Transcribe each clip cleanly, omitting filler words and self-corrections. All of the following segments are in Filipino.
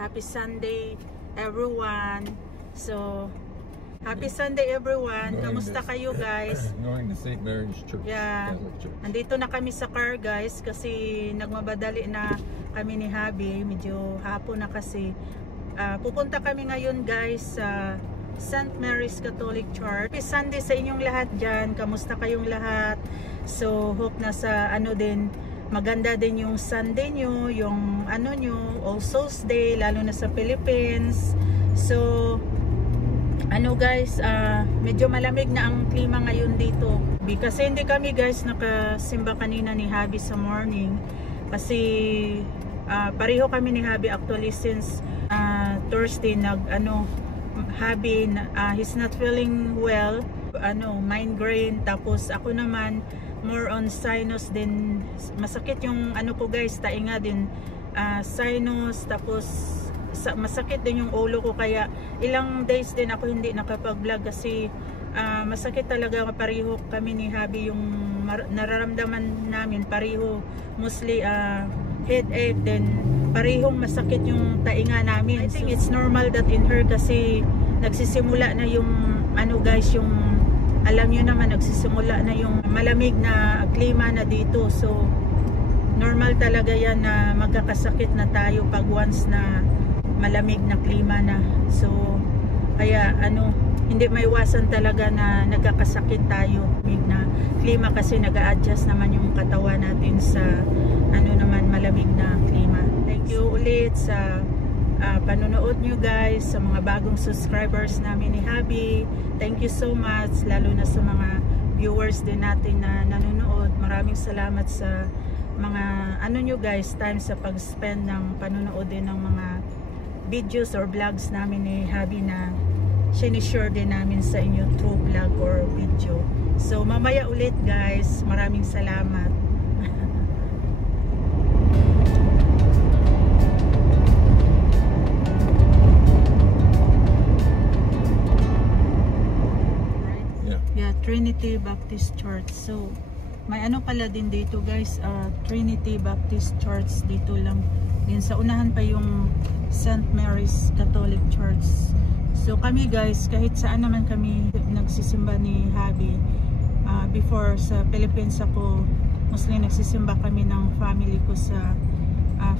Happy Sunday everyone. So happy Sunday everyone. Kamusta kayo guys? Going to St. Mary's Church. Yeah. Nandito na kami sa car guys kasi nagmabadali na kami ni Habi. Medyo hapon na kasi. Pupunta kami ngayon guys sa St. Mary's Catholic Church. Happy Sunday sa inyong lahat dyan. Kamusta kayong lahat? So hope na sa din maganda din yung Sunday nyo, yung nyo, All Souls Day, lalo na sa Philippines. So guys, medyo malamig na ang klima ngayon dito. Kasi hindi kami guys nakasimba kanina ni Habi sa morning. Kasi pareho kami ni Habi actually since Thursday Habi, he's not feeling well, migraine, tapos ako naman more on sinus din, masakit yung ko guys, tainga din, sinus, tapos masakit din yung ulo ko, kaya ilang days din ako hindi nakapag-vlog kasi masakit talaga. Pareho kami ni Habi yung nararamdaman namin, pareho mostly headache, then parehong masakit yung tainga namin. I think it's normal that in her kasi nagsisimula na yung guys, yung alam nyo naman, nagsisimula na yung malamig na klima na dito. So normal talaga yan na magkakasakit na tayo pag once na malamig na klima na. So kaya hindi maiwasan talaga na nagkakasakit tayo na klima kasi nag-a-adjust naman yung katawan natin sa naman malamig na klima. Thank you ulit sa panonood nyo guys, sa mga bagong subscribers namin ni Habi. Thank you so much, lalo na sa mga viewers din natin na nanonood. Maraming salamat sa mga nyo guys, time sa pag-spend ng panonood din ng mga videos or vlogs namin ni Habi na sinishare din namin sa inyo through vlog or video. So mamaya ulit guys, maraming salamat. Trinity Baptist Church. So may pala din dito guys, Trinity Baptist Church dito lang din, sa unahan pa yung St. Mary's Catholic Church. So kami guys, kahit saan naman kami nagsisimba ni Habi, before sa Philippines ako mostly nagsisimba kami ng family ko sa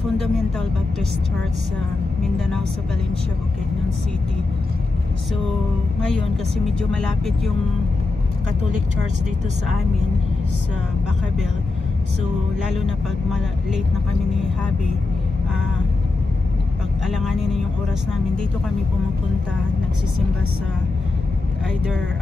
Fundamental Baptist Church sa Mindanao, sa Valencia, Bukidnon City. So ngayon kasi medyo malapit yung Catholic Church dito sa amin sa Bacabel, so lalo na pag late na kami ni Habi, pag alanganin na yung oras namin, dito kami pumupunta, nagsisimba sa either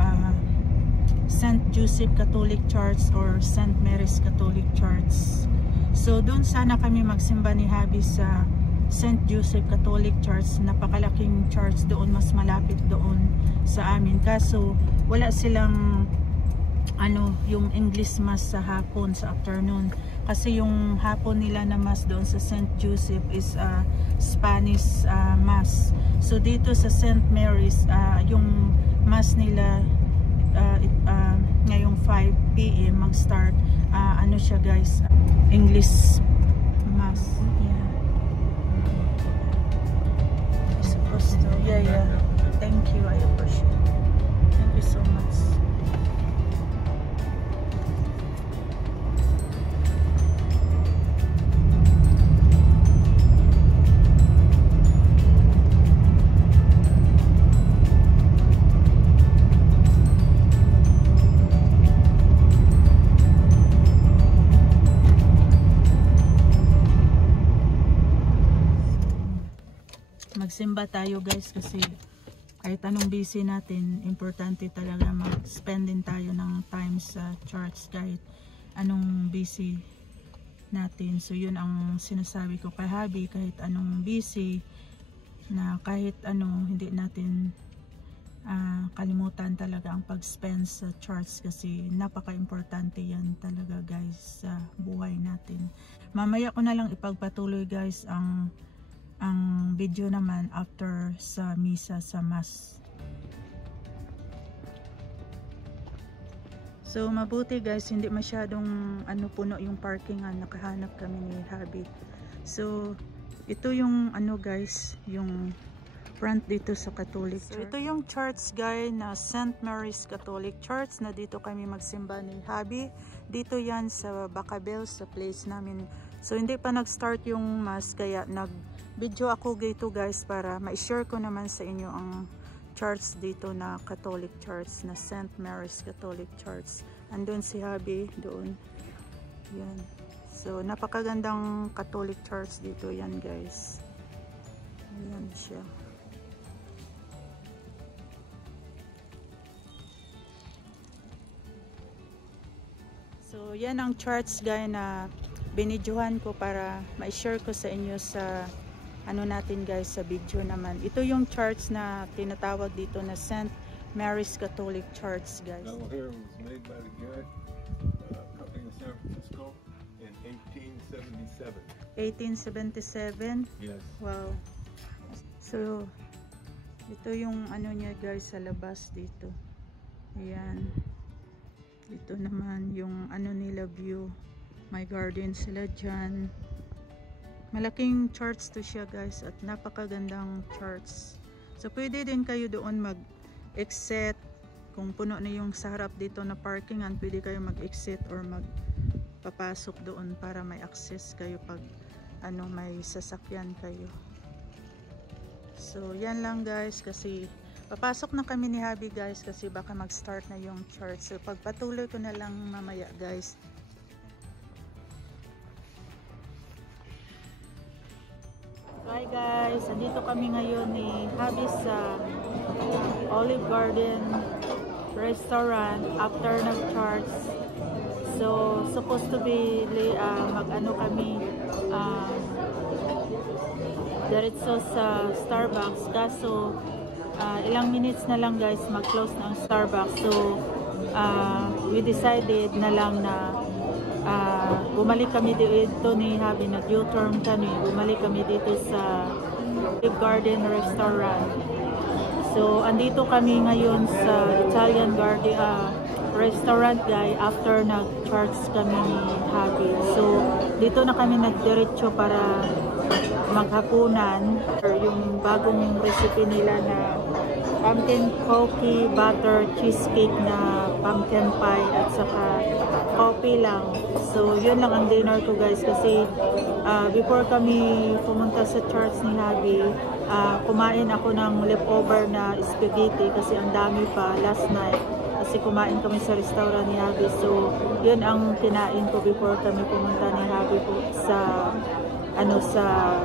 St. Joseph Catholic Church or St. Mary's Catholic Church. So doon sana kami magsimba ni Habi sa St. Joseph Catholic Church. Napakalaking church doon, mas malapit doon sa amin, kaso wala silang yung English mass sa hapon, sa afternoon, kasi yung hapon nila na mass doon sa St. Joseph is Spanish mass. So dito sa St. Mary's, yung mass nila ngayong 5 PM mag-start, siya guys, English mass. Yeah, supposed to, yeah. Thank you, I appreciate it. Thank you so much. Magsimba tayo guys kasi kahit anong busy natin, importante talaga mag-spend din tayo ng time sa church kahit anong busy natin. So yun ang sinasabi ko kay Habi, kahit anong busy, na kahit hindi natin kalimutan talaga ang pag-spend sa church kasi napaka-importante yan talaga guys sa buhay natin. Mamaya ko na lang ipagpatuloy guys ang video naman after sa misa, sa mass. So mabuti guys, hindi masyadong puno yung parkingan, nakahanap kami ni Habi. So Ito yung ano guys, yung front dito sa Catholic Church. So, ito yung church guys na St. Mary's Catholic Church na dito kami magsimba ni Habi. Dito yan sa Bacabel, sa place namin. So hindi pa nag-start yung mass kaya nag-video ako dito guys para ma-share ko naman sa inyo ang church dito na Catholic Church na St. Mary's Catholic Church. Andun si Habi doon. Yan. So napakagandang Catholic Church dito yan guys. Ayan siya. So yan ang church guys na binidyohan ko para ma-share ko sa inyo sa ano natin guys sa video naman. Ito yung church na tinatawag dito na St. Mary's Catholic Church guys. Now here was made by the guy, company in San Francisco in 1877. 1877? Yes. Wow. So ito yung ano niya guys sa labas dito. Ayan. Dito naman yung ano nila view. May garden sila dyan. Malaking church to siya guys at napakagandang church. So pwede din kayo doon mag-exit. Kung puno na yung sa harap dito na parkingan, pwede kayo mag-exit or magpapasok doon para may access kayo pag ano may sasakyan kayo. So yan lang guys kasi papasok na kami ni Habi guys kasi baka mag-start na yung church. So pagpatuloy ko na lang mamaya guys. Hi guys, andito kami ngayon ni Habi sa Olive Garden Restaurant after nag-church. So supposed to be mag-ano kami diretso sa Starbucks kaso ilang minutes na lang guys mag-close ng Starbucks. So we decided na lang na bumalik kami dito ni Habi, nag-U-turn kami, bumalik kami dito sa Olive Garden Restaurant. So andito kami ngayon sa Italian Garden Restaurant guys after nag-church kami ni Habi. So dito na kami nagdiretso para maghapunan yung bagong recipe nila na pumpkin cookie butter cheesecake na pumpkin pie at saka coffee lang. So yun lang ang dinner ko guys kasi before kami pumunta sa church ni Habi, kumain ako ng leftover na spaghetti kasi ang dami pa last night kasi kumain kami sa restaurant ni Habi. So yun ang kinain ko before kami pumunta ni Habi po sa sa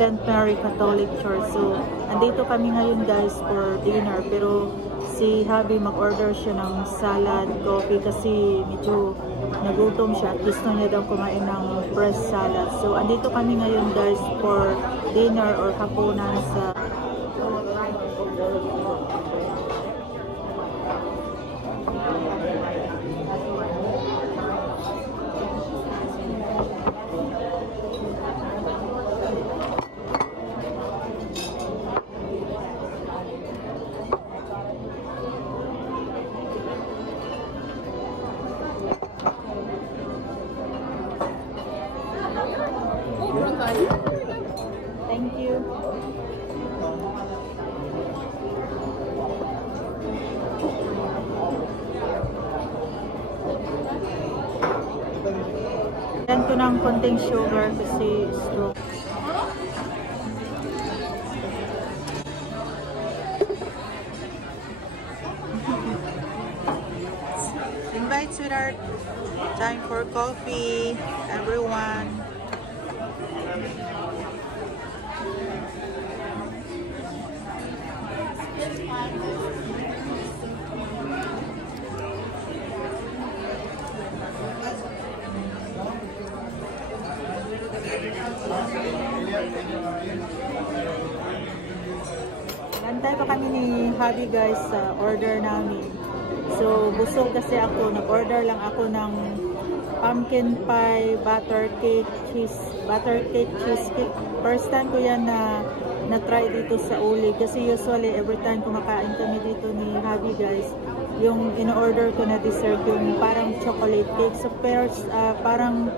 St. Mary Catholic Church. So andito kami ngayon guys for dinner pero si Habi mag-order siya ng salad, coffee kasi medyo nagutom siya at gusto niya daw kumain ng fresh salad. So andito kami ngayon guys for dinner or hapunan sa Thank you. Yan ko ng konting sugar kasi stroke. Invite sweetheart. Time for coffee, everyone. Nantay pa kami ni Habi guys sa order namin. So busog kasi ako, nag-order lang ako ng pumpkin pie, butter cake cheesecake. First time ko yan na try dito sa Uli kasi usually every time kumakain kami dito ni Habi guys, yung in-order ko na dessert yung parang chocolate cake. So parang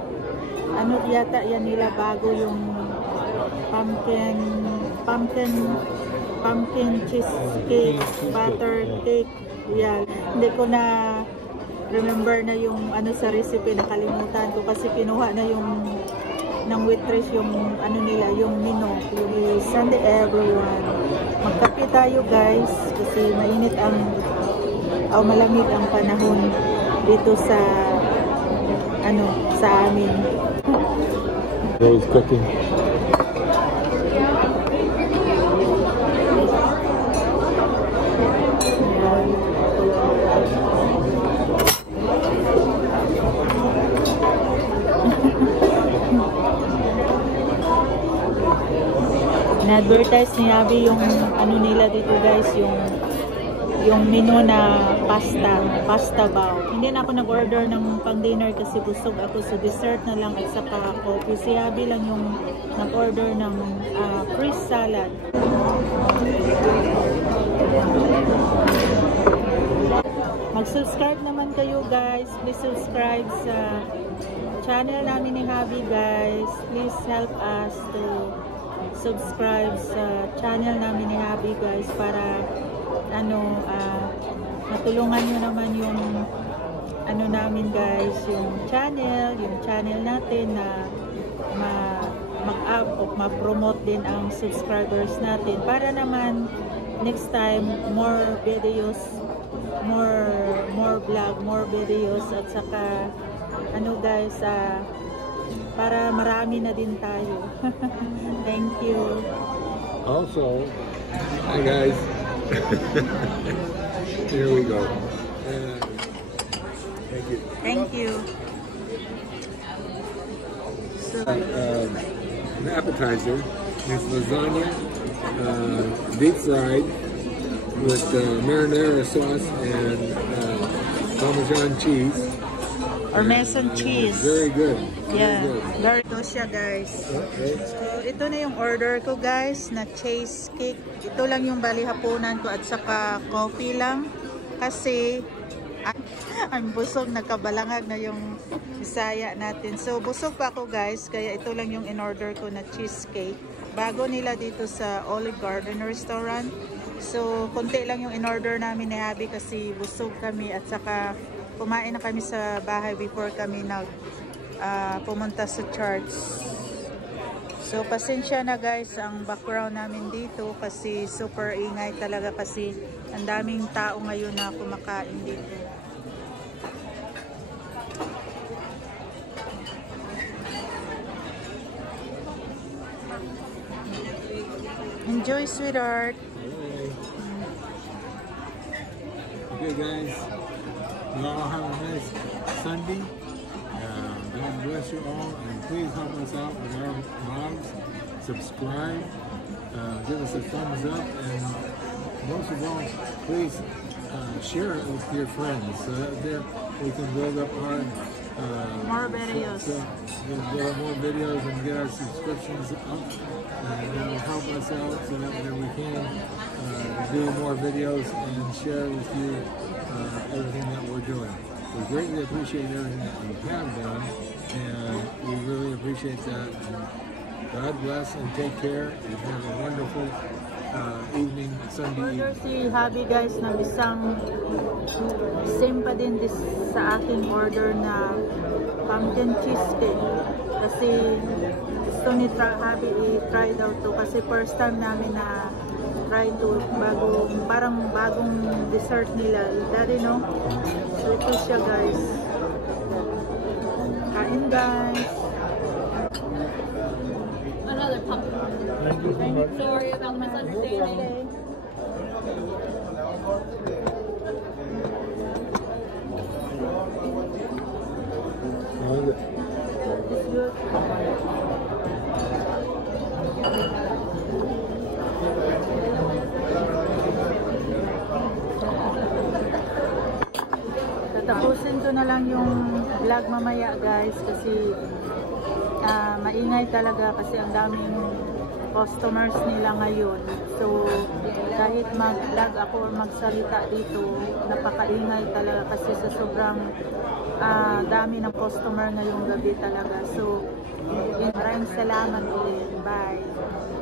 ano yata yan nila bago yung pumpkin cheesecake, butter cake. Yan. Hindi ko na remember na yung ano sa recipe, nakalimutan ko kasi kinuha na yung ng waitress yung ano nila, yung menu, yung Sunday everyone. Magkape tayo guys kasi mainit ang malamig ang panahon dito sa ano sa amin. Rose cooking. Na-advertise ni Abby yung ano nila dito guys, yung menu na pasta bowl. Hindi na ako nag-order ng pang dinner kasi busog ako, so dessert na lang at saka coffee. Si Abby lang yung nag-order ng fish salad. Mag-subscribe naman kayo guys. Please subscribe sa channel namin ni Abby guys. Please help us to subscribe sa channel namin ni Abby guys para matulungan nyo naman yung ano namin guys, yung channel natin na mag-up o ma-promote din ang subscribers natin para naman next time more videos, more vlog, more videos at saka ano guys, para marami na din tayo. Thank you. Also, hi guys. Here we go. Thank you. Thank you. So, an appetizer is lasagna, deep fried with marinara sauce and Parmesan cheese. or Parmesan cheese. Very good. Yeah, Very good. ito siya guys. Okay. So, ito na yung order ko guys na cheesecake. Ito lang yung bali hapunan ko at saka coffee lang. Kasi ang busog, nakabalangag na yung Bisaya natin. So busog pa ako guys, kaya ito lang yung in-order ko na cheesecake. Bago nila dito sa Olive Garden Restaurant. So konti lang yung in-order namin ni Abby kasi busog kami at saka kumain na kami sa bahay before kami pumunta sa church. So pasensya na guys ang background namin dito kasi super ingay talaga kasi ang daming tao ngayon na kumakain dito. Enjoy, sweetheart. Okay guys, you all have a nice Sunday. God bless you all, and please help us out with our vlogs. Subscribe, give us a thumbs up, and most of all, please share it with your friends so that we can build up our More videos. We'll build more videos and get our subscriptions up, and it will help us out so that we can do more videos and share with you everything that we're doing. We greatly appreciate everything that you have done, and we really appreciate that. And God bless and take care, and have a wonderful evening, Sunday Order evening. si Javi guys ng isang same pa din sa aking order na pumpkin cheesecake. Kasi gusto ni Javi i-try daw to kasi first time namin na try to, parang bagong dessert nila. Daddy, no? So ito siya guys. Kain guys. Another pumpkin. Thank you so much. Sorry about the misunderstanding. It's good. Tatapusin ko na lang yung vlog mamaya guys kasi maingay talaga kasi ang daming customers nila ngayon. So kahit mag-vlog ako or magsalita dito, napakaingay talaga kasi sa sobrang dami ng customer ngayong gabi talaga. So maraming Maraming salamat ulit. Bye.